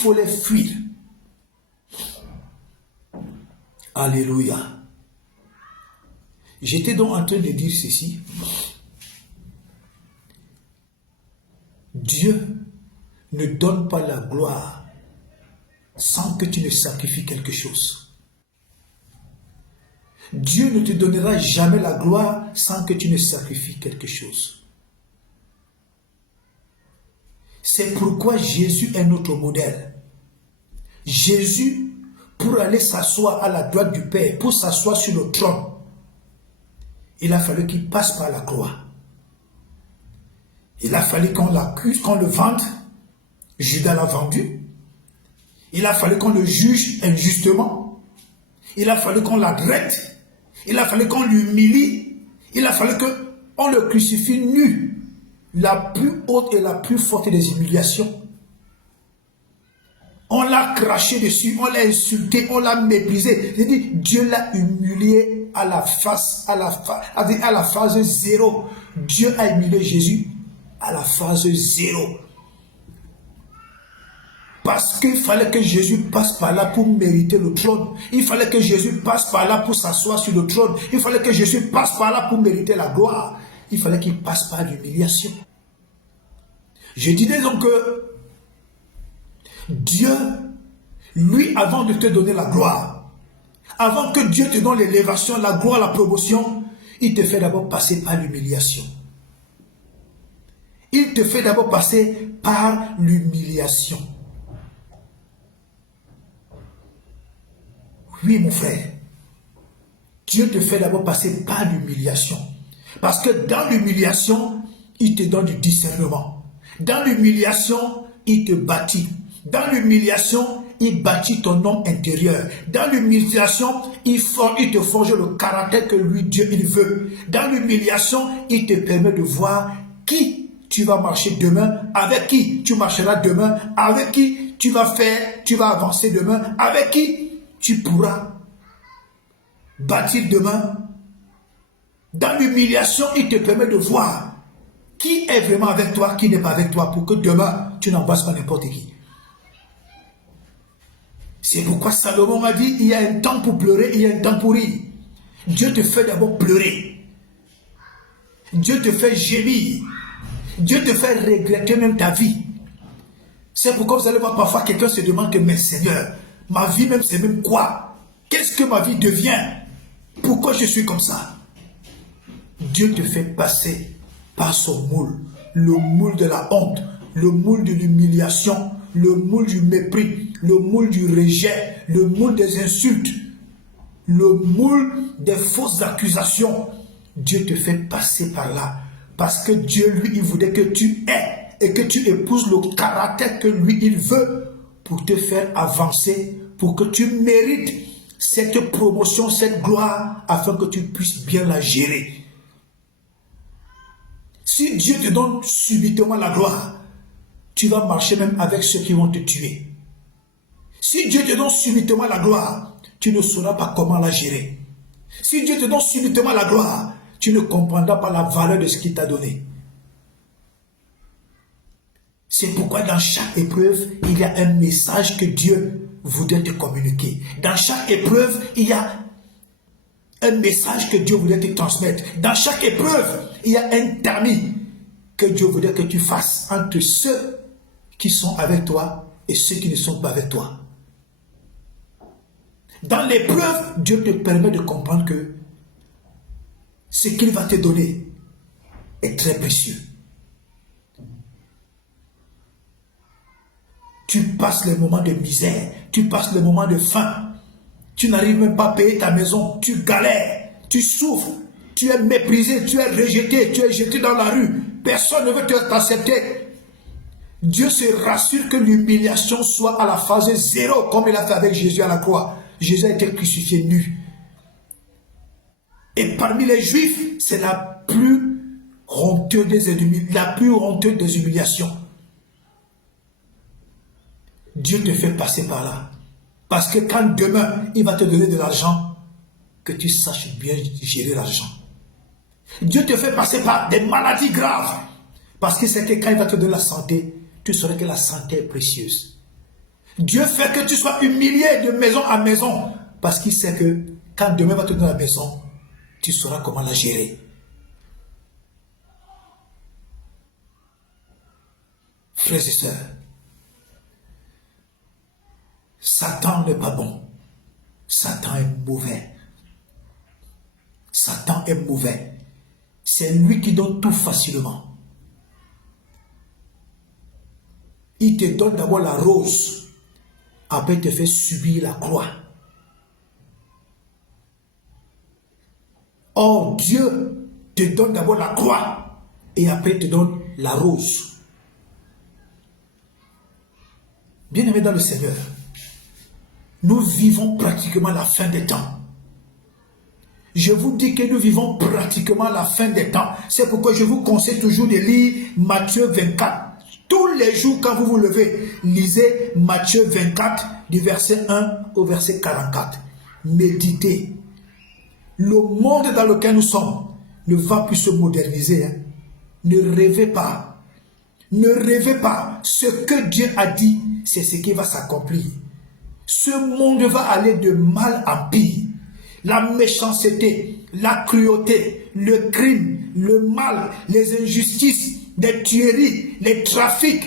faut les fuir. Alléluia. J'étais donc en train de dire ceci. Dieu ne donne pas la gloire sans que tu ne sacrifies quelque chose. Dieu ne te donnera jamais la gloire sans que tu ne sacrifies quelque chose. C'est pourquoi Jésus est notre modèle. Jésus, pour aller s'asseoir à la droite du Père, pour s'asseoir sur le trône, il a fallu qu'il passe par la croix. Il a fallu qu'on l'accuse, qu'on le vende. Judas l'a vendu. Il a fallu qu'on le juge injustement. Il a fallu qu'on l'adresse. Il a fallu qu'on l'humilie. Il a fallu qu'on le crucifie nu. La plus haute et la plus forte des humiliations. On l'a craché dessus, on l'a insulté, on l'a méprisé. J'ai dit, Dieu l'a humilié à la phase 0. Dieu a humilié Jésus à la phase 0. Parce qu'il fallait que Jésus passe par là pour mériter le trône. Il fallait que Jésus passe par là pour s'asseoir sur le trône. Il fallait que Jésus passe par là pour mériter la gloire. Il fallait qu'il passe par l'humiliation. Je disais donc que Dieu, lui, avant de te donner la gloire, avant que Dieu te donne l'élévation, la gloire, la promotion, il te fait d'abord passer par l'humiliation. Il te fait d'abord passer par l'humiliation. Oui, mon frère, Dieu te fait d'abord passer par l'humiliation. Parce que dans l'humiliation, il te donne du discernement. Dans l'humiliation, il te bâtit. Dans l'humiliation, il bâtit ton homme intérieur. Dans l'humiliation, il te forge le caractère que lui, Dieu, il veut. Dans l'humiliation, il te permet de voir qui tu vas marcher demain, avec qui tu marcheras demain, avec qui tu vas avancer demain, avec qui tu pourras bâtir demain. Dans l'humiliation, il te permet de voir qui est vraiment avec toi, qui n'est pas avec toi, pour que demain, tu n'embrasses pas n'importe qui. C'est pourquoi Salomon a dit, il y a un temps pour pleurer, il y a un temps pour rire. Dieu te fait d'abord pleurer. Dieu te fait gémir. Dieu te fait regretter même ta vie. C'est pourquoi vous allez voir parfois quelqu'un se demande que, mais Seigneur, ma vie même c'est même quoi? Qu'est-ce que ma vie devient? Pourquoi je suis comme ça? Dieu te fait passer par son moule. Le moule de la honte, le moule de l'humiliation, le moule du mépris, le moule du rejet, le moule des insultes, le moule des fausses accusations. Dieu te fait passer par là. Parce que Dieu, lui, il voudrait que tu aies et que tu épouses le caractère que lui, il veut pour te faire avancer, pour que tu mérites cette promotion, cette gloire, afin que tu puisses bien la gérer. Si Dieu te donne subitement la gloire, tu vas marcher même avec ceux qui vont te tuer. Si Dieu te donne subitement la gloire, tu ne sauras pas comment la gérer. Si Dieu te donne subitement la gloire, tu ne comprendras pas la valeur de ce qu'il t'a donné. C'est pourquoi dans chaque épreuve, il y a un message que Dieu voudrait te communiquer. Dans chaque épreuve, il y a un message que Dieu voudrait te transmettre. Dans chaque épreuve, il y a un tamis que Dieu voudrait que tu fasses entre ceux qui sont avec toi et ceux qui ne sont pas avec toi. Dans l'épreuve, Dieu te permet de comprendre que ce qu'il va te donner est très précieux. Tu passes les moments de misère, tu passes les moments de faim, tu n'arrives même pas à payer ta maison, tu galères, tu souffres, tu es méprisé, tu es rejeté, tu es jeté dans la rue, personne ne veut t'accepter. Dieu se rassure que l'humiliation soit à la phase 0, comme il a fait avec Jésus à la croix. Jésus a été crucifié nu. Et parmi les Juifs, c'est la plus honteuse des humiliations. Dieu te fait passer par là. Parce que quand demain, il va te donner de l'argent, que tu saches bien gérer l'argent. Dieu te fait passer par des maladies graves. Parce que c'est que quand il va te donner la santé, tu sauras que la santé est précieuse. Dieu fait que tu sois humilié de maison à maison. Parce qu'il sait que quand demain va te donner la maison, tu sauras comment la gérer. Frères et sœurs, Satan n'est pas bon. Satan est mauvais. Satan est mauvais. C'est lui qui donne tout facilement. Il te donne d'abord la rose. Après, il te fait subir la croix. Or, Dieu te donne d'abord la croix. Et après, il te donne la rose. Bien-aimés dans le Seigneur, nous vivons pratiquement la fin des temps. Je vous dis que nous vivons pratiquement la fin des temps. C'est pourquoi je vous conseille toujours de lire Matthieu 24. Tous les jours quand vous vous levez, lisez Matthieu 24 du verset 1 au verset 44. Méditez. Le monde dans lequel nous sommes ne va plus se moderniser. Hein. Ne rêvez pas. Ne rêvez pas. Ce que Dieu a dit, c'est ce qui va s'accomplir. Ce monde va aller de mal en pire. La méchanceté, la cruauté, le crime, le mal, les injustices, les tueries, les trafics,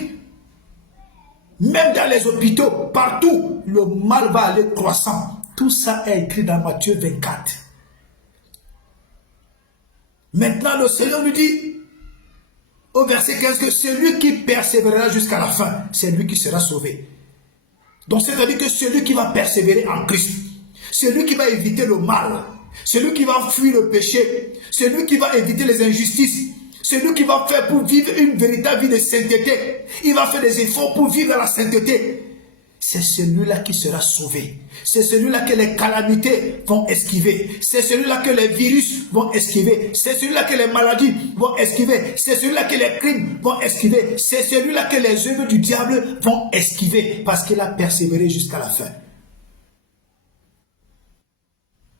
même dans les hôpitaux, partout, le mal va aller croissant. Tout ça est écrit dans Matthieu 24. Maintenant, le Seigneur nous dit, au verset 15, que celui qui persévérera jusqu'à la fin, c'est lui qui sera sauvé. Donc, c'est-à-dire que celui qui va persévérer en Christ, celui qui va éviter le mal, celui qui va fuir le péché, celui qui va éviter les injustices, celui qui va faire pour vivre une véritable vie de sainteté, il va faire des efforts pour vivre dans la sainteté. C'est celui-là qui sera sauvé. C'est celui-là que les calamités vont esquiver. C'est celui-là que les virus vont esquiver. C'est celui-là que les maladies vont esquiver. C'est celui-là que les crimes vont esquiver. C'est celui-là que les œuvres du diable vont esquiver. Parce qu'il a persévéré jusqu'à la fin.